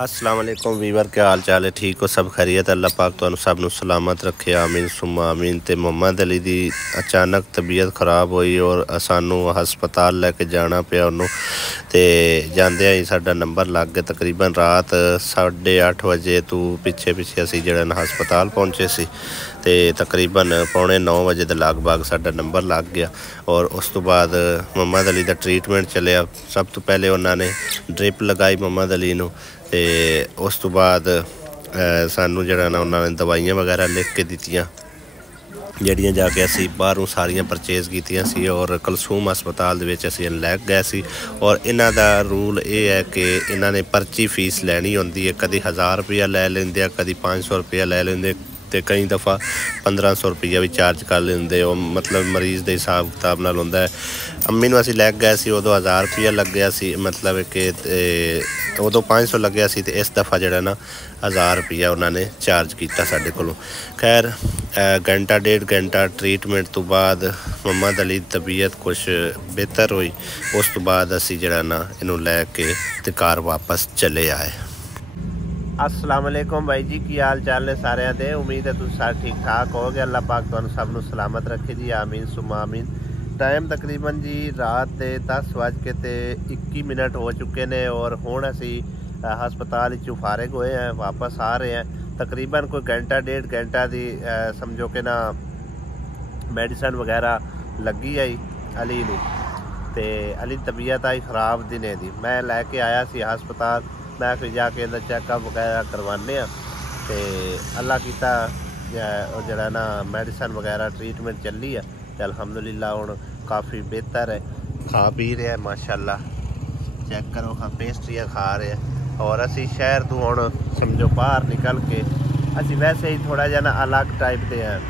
अस्सलाम वालेकुम वीवर, क्या हाल चाल है? ठीक हो? सब खैरियत? अल्लाह पाक तुहानू सब नू सलामत रखे, आमीन सुम्मा आमीन। ते मुहम्मद अली दी अचानक तबीयत खराब हुई और सानू हस्पताल लैके जाना पिया उन्होंने। ते जांदे ही साडा नंबर लग गया। तकरीबन रात 8:30 बजे तू पिछे पिछे असी जड़ा हस्पताल पहुँचे सी ते तकरीबन 8:45 बजे के लगभग साडा नंबर लग गया। और उस तो बाद मुहम्मद अली का ट्रीटमेंट चलिया। सब तो पहले उन्होंने ड्रिप लगाई मुहम्मद अली नू, ते उस तो बाद सानू जड़ा ना उन्होंने दवाइयाँ वगैरह लिख के दित्तियां जड़ियाँ जाके असी बाहरों सारियां परचेज कीतियां सी और कलसूम हस्पताल दे विच असी लै गए सी। और इन्हां दा रूल ये है कि इन्हां ने पर्ची फीस लैनी होंदी है। कभी 1000 रुपया लै लेंदे, कभी 500 रुपया लै लेंदे, तो कई दफ़ा 1500 रुपया भी चार्ज कर लेंदे। मतलब मरीज़ के हिसाब किताब नाल हुंदा है। अम्मी नूं असीं लै गए सी, उदों 1000 रुपया लग्या सी, मतलब कि उदों 500 लग्या सी, ते इस दफ़ा जिहड़ा ना 1000 रुपया उन्होंने चार्ज किया साडे कोलों। खैर घंटा डेढ़ घंटा ट्रीटमेंट तो बाद मुहम्मद अली की तबीयत कुछ बेहतर हुई। उस तो बाद असीं जिहड़ा ना इनू लैके ते घर वापस चले आए। अस्सलाम वालेकुम भाई जी, की हाल चाल ने सारिਆਂ ਦੇ? उम्मीद है तुम सारे ठीक ठाक हो गए। अल्लाह पाक तुहानू सब नू सलामत रखे जी, आमीन सुम्मा आमीन। टाइम तकरीबन जी रात के 10:21 हो चुके ने और हुण असी हस्पताल चों फारिग होए हैं, वापस आ रहे हैं। तकरीबन कोई घंटा डेढ़ घंटा की समझो कि ना मेडिसन वगैरह लगी आई अली नू। ते अली तबीयत आई खराब दिने दी। मैं लैके आया सी हस्पताल, मैं फिर जाके इधर चैकअप वगैरह करवाने। तो अल्लाह कीता जरा ना मेडिसन वगैरह ट्रीटमेंट चली है, तो अल्हम्दुलिल्लाह हुण काफ़ी बेहतर है। खा पी रहे हैं माशाल्लाह, चेक करो, हाँ पेस्ट्रियाँ खा रहे हैं। और असी शहर तो हुण समझो बाहर निकल के असी वैसे ही थोड़ा जा ना अलग टाइप के हैं।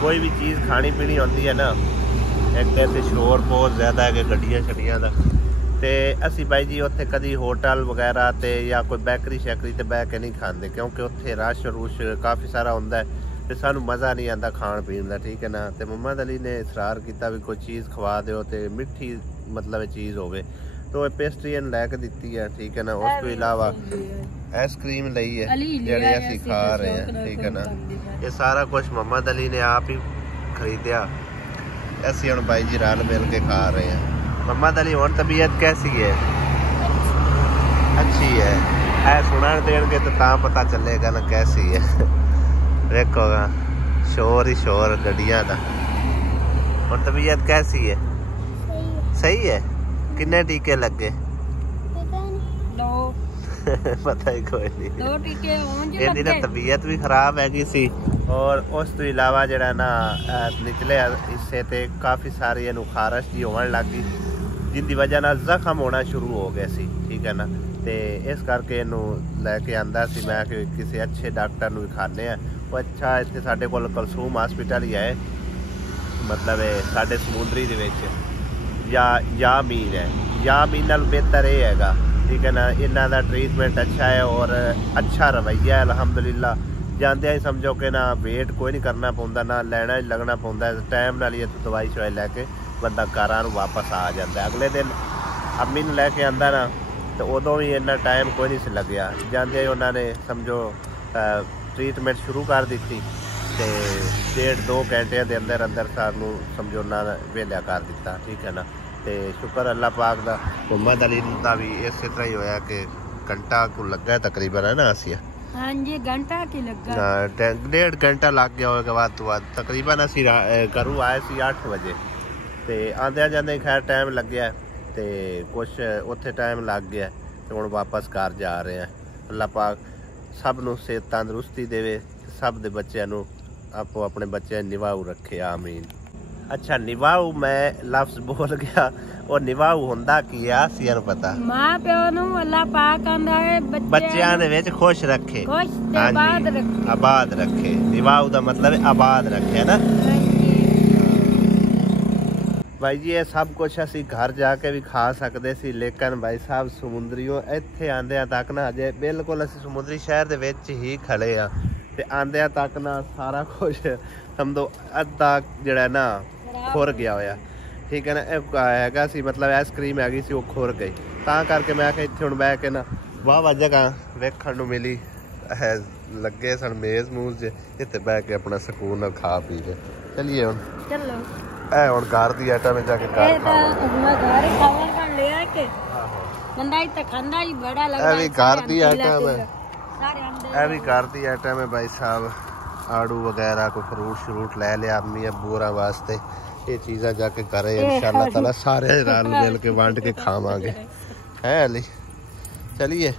कोई भी चीज़ खानी पीनी होती है ना, एक ऐसे शोर बहुत ज़्यादा है कि गड्डियाँ छड्डियाँ का। तो असी भाई जी उत्थे कभी होटल वगैरह ते या कोई बैकरी शैकरी ते बह के नहीं खाते, क्योंकि उत्थे रश रुश काफ़ी सारा होंदा है, तो सानू मज़ा नहीं आता खाण पीन का, ठीक है ना। तो मुहम्मद अली ने इसरार किया भी कोई चीज़ खवा दो तो मिठी मतलब चीज़ होवे, तो पेस्ट्री लैके दी है, ठीक है ना। उस तो इलावा आइसक्रीम लई है जिहड़ी असी खा रहे हैं, ठीक है ना। ये सारा कुछ मुहम्मद अली ने आप ही खरीदया, असी हुण भाई जी रल मिल के खा रहे हैं। मुहम्मद अली हुण तबीयत कैसी है? अच्छी है। ऐ सुनन देंगे तो पता चलेगा ना कैसी है। देखोगा शोर ही शोर गड्डियां दा। हुण तबीयत कैसी है? सही है। किन्ने टीके लगे? पता ही कोई नहीं। इहदी ना तबीयत भी खराब हैगी सी। और उस तो इलावा जड़ा ना निचले हिस्से ते काफ़ी सारी इनू खारश जी होने लग गई, जिंदी वजह नाल जख्म होना शुरू हो गए सी, ठीक है ना। तो इस करके इनू लैके आंदा सी मैं कि किसी अच्छे डॉक्टर नू विखाने हैं। वो अच्छा इत्थे साडे कोल कलसूम हॉस्पिटल ही है, मतलब साडे समुंदरी दे विच या मीन है, या मीन नाल बेहतर ये हैगा, ठीक है ना। इन्हां दा ट्रीटमेंट अच्छा है और अच्छा रवैया है अल्हम्दुलिल्लाह। जांदे ही समझो कि ना वेट कोई नहीं करना पौंदा, ना लैना लगना पौंदा, टाइम नाल ही इत्थों दवाई शवाई लैके बंदा घरां नूं वापस आ जाता है। अगले दिन अम्मी नूं लैके आंदा ना, तो उदों भी इन्ना टाइम कोई नहीं सी लग्या। जांदे ही उन्होंने समझो ट्रीटमेंट शुरू कर दी, तो 1.5-2 घंटे के अंदर अंदर सानू समझो ना वेलिया कर दिता, ठीक है ना। तो शुक्र अल्लाह पाक दा। मुहम्मद अली का भी इस तरह ही होया कि घंटा को लगा तकरीबन, है ना आसिया? हाँ जी, घंटा की लगा, 1.5 घंटा लग गया होगा बाद तो बाद। तकरीबन असी घरों आए सी 8 बजे, तो आंदे जाते खैर टाइम लग गया, तो कुछ उत्थे टाइम लग गया, तो हुण वापस घर जा रहे हैं। अल्लाह पाक सब नूं सेहत तंदुरुस्ती देवे, सब दे बच्चों नूं आपो अपने बच्चे निभाऊ रखे, आमीन। अच्छा निभाऊ मैं लफ्ज़ बोल गया, और निभाऊ हुंदा की है आसिया नूं पता? मां प्यो नूं अल्लाह पाक आंदा है बच्चों दे विच खुश रखे, खुश ते आबाद रखे, आबाद रखे। निभाऊ दा मतलब है आबाद रखे, है ना भाई जी। ये सब कुछ असी घर जाके भी खा सकते सी, लेकिन भाई साहब समुंदरियों इत्थे आंदिया तक ना अजे बिल्कुल असी समुंदरी शहर दे विच ही खड़े आ, ते आंदिया तक ना सारा कुछ समझो अद्धा जिहड़ा ना खुर गया होया, ठीक है ना। हैगा सी मतलब आइसक्रीम हैगी सी, वो खुर गई, तां करके मैं इत्थे हुण बह के ना ਵਾਹ ਜਗ੍ਹਾ ਵੇਖਣ ਨੂੰ ਮਿਲੀ ਹੈ ਲੱਗੇ ਸਨ ਮੇਜ਼ ਮੂਜ਼ ਜੇ ਇੱਥੇ ਬਹਿ ਕੇ ਆਪਣਾ ਸਕੂਨ ਨਾਲ ਖਾ ਪੀ ਕੇ ਚਲੀਏ ਹੁਣ ਚਲੋ ਇਹ ਹੁਣ ਘਰ ਦੀ ਆਈਟਮ ਜਾ ਕੇ ਘਰ ਖਾਵਾਂ ਲਿਆ ਕੇ ਬੰਦਾ ਇੱਥੇ ਖਾਂਦਾ ਹੀ ਬੜਾ ਲੱਗਦਾ ਇਹ ਵੀ ਘਰ ਦੀ ਆਈਟਮ ਹੈ ਸਾਰੇ ਆਂਦੇ ਇਹ ਵੀ ਘਰ ਦੀ ਆਈਟਮ ਹੈ ਭਾਈ ਸਾਹਿਬ ਆੜੂ ਵਗੈरह कोई फ्रूट श्रूट ले लिया अम्मी अबूरा वास्ते ये चीज़ा जाके करे इंशाल्लाह ताला सारे रल मिल के वंड के खावांगे है अली चलिए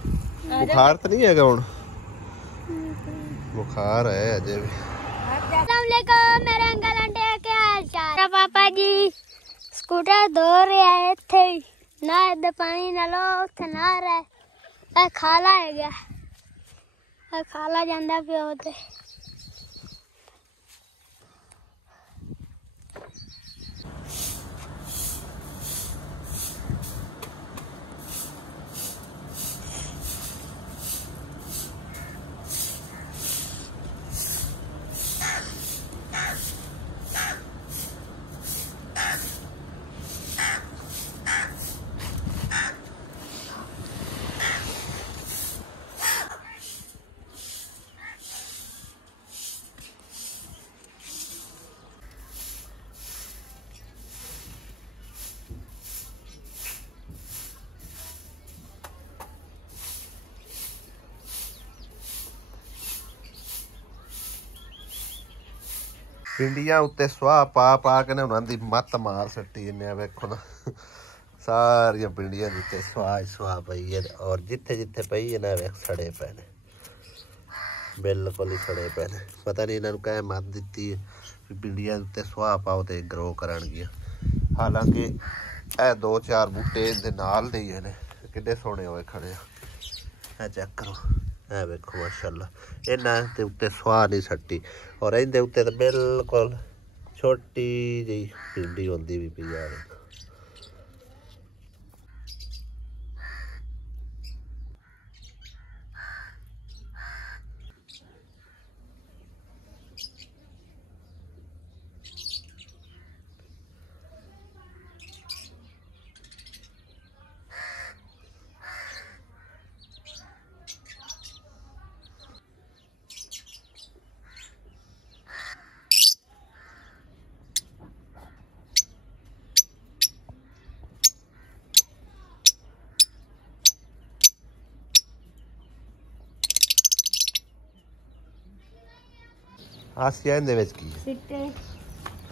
बुखार तो नहीं है हुण बुखार है अजे भी मेरे अंकल आंटी क्या हाल चाल पापा जी स्कूटर धो रहे है इत्थे ना इधर पानी ना लो उत्थे ना रहे खाला है गया खाला जांदा पियो ते पिंडियां उत्ते सुहा पा पा के ने उन्हां दी मत मार सट्टी इन्ने वेखो ना सारियां पिंडियां उत्ते सुहा पई है और जिथे जिथे पई है ना वेख सड़े पे ने बिल्कुल ही सड़े पे ने पता नहीं इन्हां नूं कह मत दित्ती है पिंडियां उत्ते सुहा पाओ ते ग्रो करनगियां हालांकि ए 2-4 बूटे दे नाल दे ही ने किड्डे सोहणे होए खड़े आ चेक करो है वेखो माशाअल्लाह इन्हां दे उत्ते सुहा नहीं सट्टी और इहदे उत्ते तो बिल्कुल छोटी जी पिंडी होंदी भी पई आ आसिया इहदे विच की सिट्टे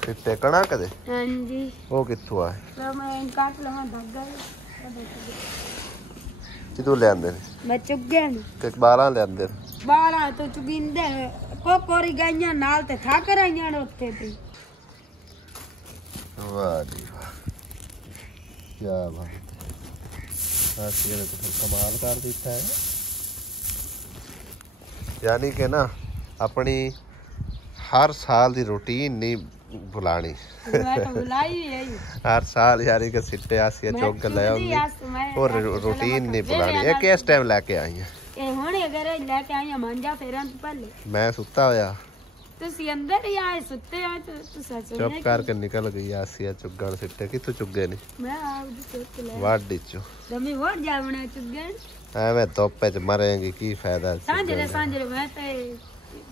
सिट्टे कणक दे हां जी वो कित्थों आए तो मैं काट लवा धग्गा कितों ले आंदे मैं चुग गया नी कि 12 ले आंदे 12 तो चुगिंदे कोरी गाइयां नाल ते था कराइयां उत्ते ते वाह जी वाह क्या बात है आसिया ने तो कमाल कर दिता है यानी कि ना अपनी हर साल की रूटीन नहीं भुलानी हर साल यानी कि सिट्टे आसिया चुग ले आउंदी और रूटीन नहीं भुलानी ये किस टाइम लेके आई है ए हुणे अगर लेके आई मांजा फेरन तो पहले मैं सुता होया तुसी अंदर ही आए सुते आ तो सच में चुप करके निकल गई आसिया चुगण सिट्टे किथों चुगे नहीं मैं आउदी चुग ले वाडी चो दमी वो जावना चुगण एवें धुप्प च मरेंगी की फायदा सांजरे मैं ते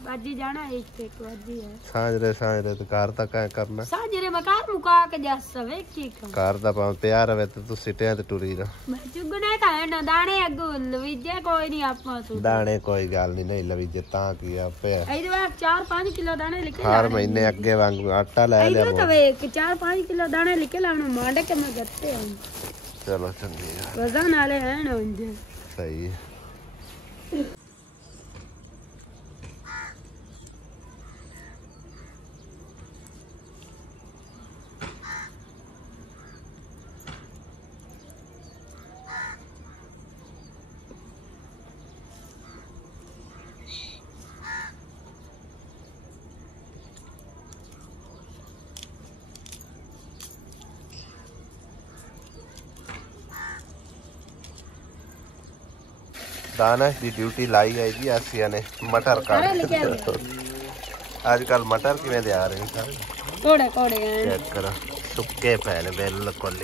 बाजी जाना एक बाजी है सांजरे तो घर दा क्या करना सांजरे मकार मुका के जा सवे की घर दा पां पिया रवे ते तू सिटियां ते टुरी रह मैं चुगने का है ना दाने अगू लवीजे कोई नहीं आपा सु दाने कोई गल नहीं लवीजे तां की आपे इधर वाक 4-5 किलो दाने लिखे हर महीने अगे वांग आटा ले ले इधर तो वे 4-5 किलो दाने लिखे लाने मांडे के मैं गत्ते हूं चलो चंगी यार वजन वाले हैं ना उनके सही है दाना की ड्यूटी लाई है जी आसिया ने मटर का आजकल मटर किवें दे आ रहे हैं कोड़े कोड़े चेक करो सुक्के पहले बिल्कुल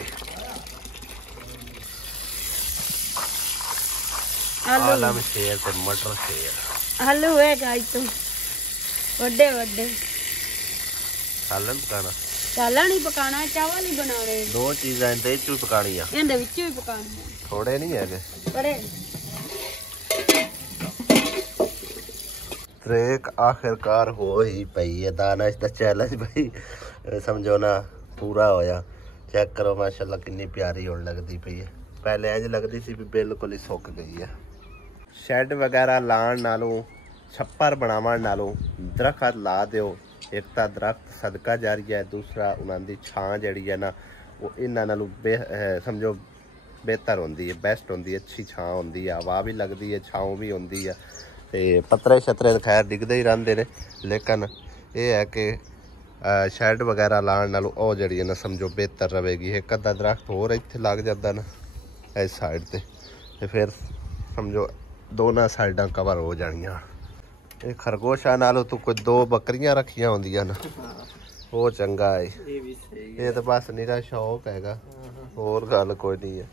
आलम शेर ते मटर शेर आलू है गाइस तो ਵੱਡੇ ਵੱਡੇ सालन पकाना ਸਾਲਣ ਹੀ ਪਕਾਣਾ ਚਾਵਲ ਹੀ ਬਣਾਉਣੇ दो चीज़ां इंदे च पकानियां ਇਹਦੇ ਵਿੱਚ ਵੀ ਪਕਾਉਣੇ थोड़े नहीं है ਬੜੇ ट्रेक आखिरकार हो ही पई है दानिश दा चैलेंज भाई समझो ना पूरा होया चेक करो माशाल्लाह कितनी प्यारी होने लगती पई है पहले इंज लगती सी भी बिल्कुल ही सुक गई है शैड वगैरह लाण नालों छप्पर बनावन नालों दरखत ला दिओ एक तां दरख्त सदका जारी है दूसरा उन्हां दी छां जिहड़ी है ना वो इन्हां नालों समझो बेहतर होंदी है बेस्ट होंदी है अच्छी छां होंदी है हवा भी लगदी है छां भी होंदी है ते पत्तरे छतरे खैर डिगदे ही रहिंदे ने लेकिन ये है कि शैड वगैरह लाण नालों ओ जिहड़ी है ना समझो बेहतर रहेगी एक अद्धा दरख्त होर इत्थे लग जांदा ना इस साइड ते फिर समझो दोनों साइडां कवर हो जानियां ये खरगोशा नालों तो कोई दो बकरियां रखियां होंदियां ना वो चंगा है ये तो बस निरा शौक हैगा होर गल कोई नहीं है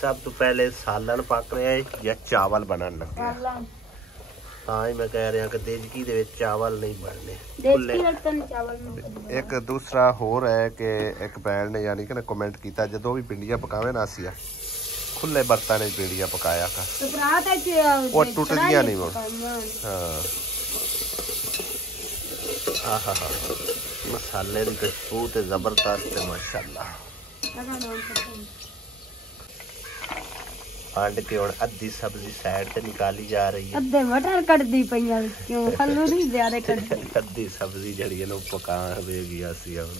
सब तो पहले सालन पक रहा है या चावल बनन लगे हाँ ही मैं कह रहा कि देजकी दे विच चावल नहीं बनने एक दूसरा होर है कि एक भैन ने यानी कि कमेंट किया जो भी पिंडियां पकावे ना असी खुले बर्तन पिंडियां पकाया कर वो टुटदियां नहीं वो हाँ हाँ हाँ मसाले की खुशबू ते जबरदस्त है माशाल्लाह आंड के और अद्धी सब्जी साइड पे निकाली जा रही है अद्धे मटर कट दी पईया क्यों आलू नहीं ज्यादा कट अद्धी सब्जी जड़ी है ना पका वेगी आसी अब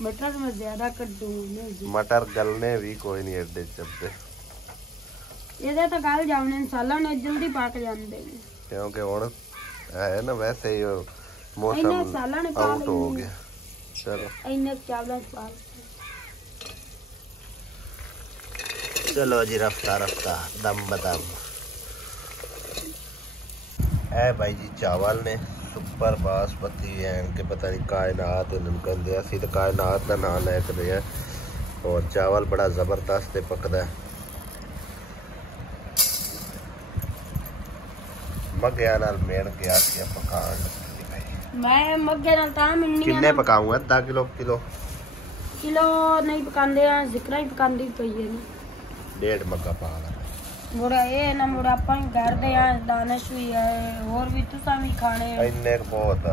मटर में ज्यादा कट दूं मटर गलने भी कोई नहीं एडे चबे ਇਹਦੇ ਤਾਂ ਕੱਲ ਜਾਵਣੇ ਸਾਲਾਂ ਨੇ ਜਲਦੀ ਪੱਕ ਜਾਂਦੇ ਨੇ क्योंकि ਹੁਣ है ना वैसे ही मौसम आउट हो गया चलो ਇੰਨੇ ਚਾਵਲਾਂ ਪਾ चलो जी रफ्ता रफ्ता दम बदम है भाई जी चावल ने सुपर बासमती है इनके पता नहीं कायनात कहते असी तो कायनात का नाम लैक रहे हैं और चावल बड़ा जबरदस्त पकदा है मग्गिया नाल मेन गया सी पकान मैं मग्गे नाल तां मिलनी किन्ने पकाऊंगा आधा किलो किलो किलो नहीं पकांदे आ जिकरा ही पकांदी पई है 1.5 मग्गा पा ला मोड़ा ये ना मोड़ा अपन घर दे आ दानिश भी है और भी तुसा भी खाने इन्ने बहुत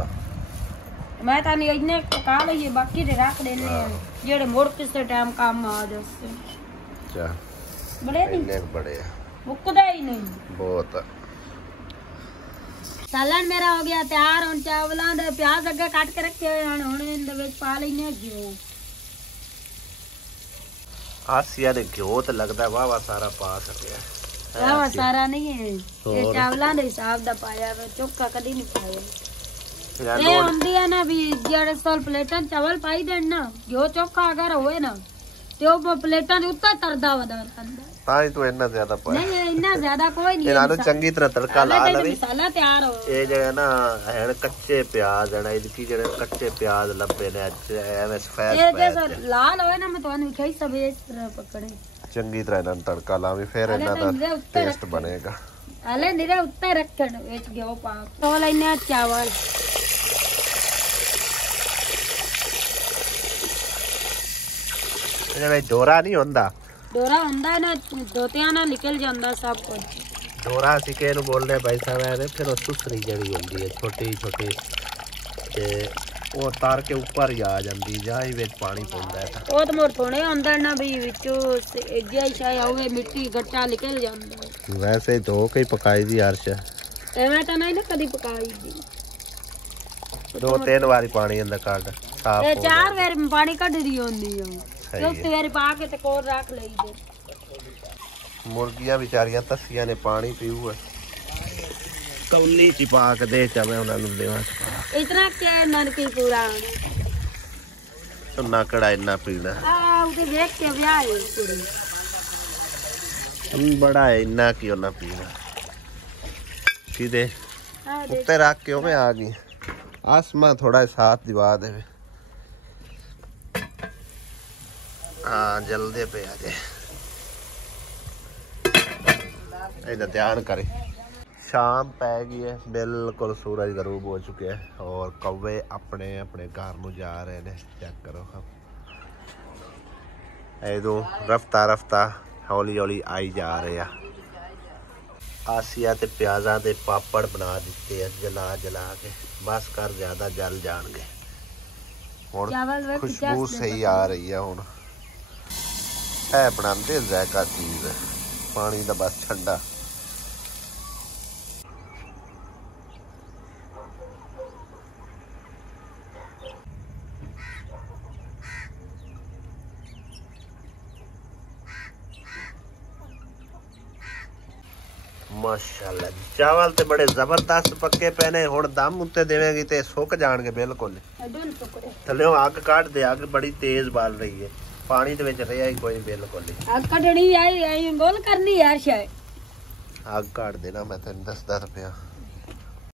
मैं ਤਾਂ ਨਹੀਂ ਇੰਨੇ ਪਕਾ ਲਈਏ ਬਾਕੀ ਦੇ ਰੱਖ ਦੇਣੇ ਆ ਜਿਹੜੇ ਮੁੜ ਕਿਸੇ ਟਾਈਮ ਕੰਮ ਆ ਜਾਵੇ ਅੱਛਾ ਬੜੇ ਨਹੀਂ ਇੰਨੇ ਬੜੇ ਆ ਮੁੱਕਦਾ ਹੀ ਨਹੀਂ ਬਹੁਤ ਸਾਲਣ ਮੇਰਾ ਹੋ ਗਿਆ ਤਿਆਰ ਹੁਣ ਚਾਵਲਾਂ ਦੇ ਪਿਆਜ਼ ਅੱਗੇ ਕੱਟ ਕੇ ਰੱਖੇ ਹੋਏ ਹਨ ਹੁਣ ਇਹਦੇ ਵਿੱਚ ਪਾ ਲੈਣੇ ਘਿਓ आसिया ने घ्यो तो लगता वाह वाह सारा पा सके वाह सारा नहीं है ये चावलों के हिसाब दा पाया है चोखा कदी नहीं पाया ये ਹੁੰਦੀ ਹੈ ਨਾ ਵੀ ਜਿਹੜੇ ਸੋਲ ਪਲੇਟਾਂ ਚਾਵਲ ਪਾਈ ਦੇਣ ਨਾ ਘਿਓ ਚੋਖਾ ਅਗਰ ਹੋਵੇ ਨਾ ਤੇ ਉਹ ਪਲੇਟਾਂ ਦੇ ਉੱਤੇ ਤਰਦਾ ਵਦਾ ਰਹਿੰਦਾ ਤਾਂ ਹੀ ਤੂੰ ਇੰਨਾ ਜ਼ਿਆਦਾ ਪਾਇਆ ਨਹੀਂ ਇੰਨਾ ਜ਼ਿਆਦਾ ਕੋਈ ਨਹੀਂ ਇਹਨਾਂ ਨੂੰ ਚੰਗੀ ਤਰ੍ਹਾਂ ਤੜਕਾ ਲਾ ਲਵੇ ਮਸਾਲਾ ਤਿਆਰ ਹੋ ਇਹ ਜਿਹੜਾ ਨਾ ਹੈ ਕੱਚੇ ਪਿਆਜ਼ ਹੈ ਨਾ ਇਹਦੀ ਜਿਹੜੇ ਕੱਚੇ ਪਿਆਜ਼ ਲੱਭੇ ਨੇ ਐਵੇਂ ਸਫੈਦ ਇਹ ਜੇ ਲਾਲ ਹੋਵੇ ਨਾ ਮੈਂ ਤੁਹਾਨੂੰ ਕਹੀ ਸਭ ਇਸ ਤਰ੍ਹਾਂ ਪਕੜੇ ਚੰਗੀ ਤਰ੍ਹਾਂ ਇਹਨਾਂ ਨੂੰ ਤੜਕਾ ਲਾਵੇਂ ਫਿਰ ਇਹਨਾਂ ਦਾ ਟੇਸਟ ਬਣੇਗਾ ਹਲੇ ਨਿਰੇ ਉੱਤੇ ਰੱਖਣ ਵਿੱਚ ਘਿਓ ਪਾ ਤੋ ਲੈਣੇ ਚਾਵਲ ਇਹਦੇ ਵਿੱਚ ਡੋਰਾ ਨਹੀਂ ਹੁੰਦਾ डोरा ਹੁੰਦਾ ना दोतियां ना निकल जांदा सब कुछ डोरा ਅਸੀਂ ਕਿ ਇਹਨੂੰ ਬੋਲਦੇ ਭਾਈ ਸਾਹਿਬ ਐਵੇਂ ਫਿਰ ਉਹ ਸੁਸਰੀ ਜਿਹੜੀ ਹੁੰਦੀ ਹੈ ਛੋਟੀ ਛੋਟੀ ਤੇ ਉਹ ਤਾਰ ਕੇ ਉੱਪਰ ਹੀ ਆ ਜਾਂਦੀ ਜਾਂ ਹੀ ਵਿੱਚ ਪਾਣੀ ਪਾਉਂਦਾ ਹੈ ਉਹ ਤਾਂ ਮੋਰ ਥੋੜੇ ਅੰਦਰ ਨਾ ਵੀ ਵਿੱਚੋਂ ਜਿਹਾ ਸ਼ਾਇ ਹੋਵੇ ਮਿੱਟੀ ਗੱਟਾ ਨਿਕਲ ਜਾਂਦਾ ਵੈਸੇ ਧੋ ਕੇ ਪਕਾਈ ਦੀ ਅਰਸ਼ ਐਵੇਂ ਤਾਂ ਨਹੀਂ ਨਾ ਕਦੀ ਪਕਾਈ ਦੀ 2-3 ਵਾਰੀ ਪਾਣੀ ਅੰਦਰ ਕੱਢ ਸਾਫ਼ ਤੇ 4 ਵਾਰ ਪਾਣੀ ਕੱਢਦੀ ਹੁੰਦੀ ਆ ਸਵੇਰੇ ਪਾ ਕੇ ਤੇ ਕੋਲ ਰੱਖ ਲਈ ਦੇ ਮੁਰਗੀਆਂ ਵਿਚਾਰੀਆਂ ਤੱਸੀਆਂ ਨੇ ਪਾਣੀ ਪੀਊਗਾ ਕੌਲੀ ਚ ਪਾ ਕੇ ਦੇ ਚਾਵੇਂ ਉਹਨਾਂ ਨੂੰ ਦੇਵਾਂ ਇਤਨਾ ਕਿ ਨਨਕੀ ਪੂਰਾ ਸੁਨਾ ਕੜਾ ਇੰਨਾ ਪੀਣਾ ਆ ਉਹਦੇ ਵੇਖ ਕੇ ਵਿਆਹ ਹੈ ਕੁੜੀ ਬੜਾ ਹੈ ਇੰਨਾ ਕਿ ਉਹਨਾਂ ਪੀਣਾ ਕਿਦੇ ਉੱਤੇ ਰੱਖ ਕੇ ਉਹ ਆ ਗਈ आसमा थोड़ा साथ दिवा दे। हाँ जल्दी पे आ जाए, इधर ध्यान करे। शाम पै गई है, बिल्कुल सूरज गरूब हो चुके हैं और कौवे अपने अपने घर में जा रहे हैं। चेक करो इधो रफ्ता रफ्ता हौली हौली आई जा रहे हैं। आसिया ते प्याजा दे पापड़ बना दिते हैं जला जला के, बस कर ज्यादा जल जाएंगे। हुण खुशबू सही आ रही है। हुण है बनाते ज़ायका चीज़ है, पानी दा बस ठंडा। माशाल्लाह चावल ते बड़े जबरदस्त पक्के पैने। हुण दम उत्ते देवेंगी ते सुक जाणगे बिल्कुल। थल्लेओ अग काट दे, अग बड़ी तेज बाल रही है, पानी दे विच रहा ही कोई बिल्कुल। अग कटनी आई बोल करनी यार शायद। अग काट देना मैं तेन दसदा रुपया।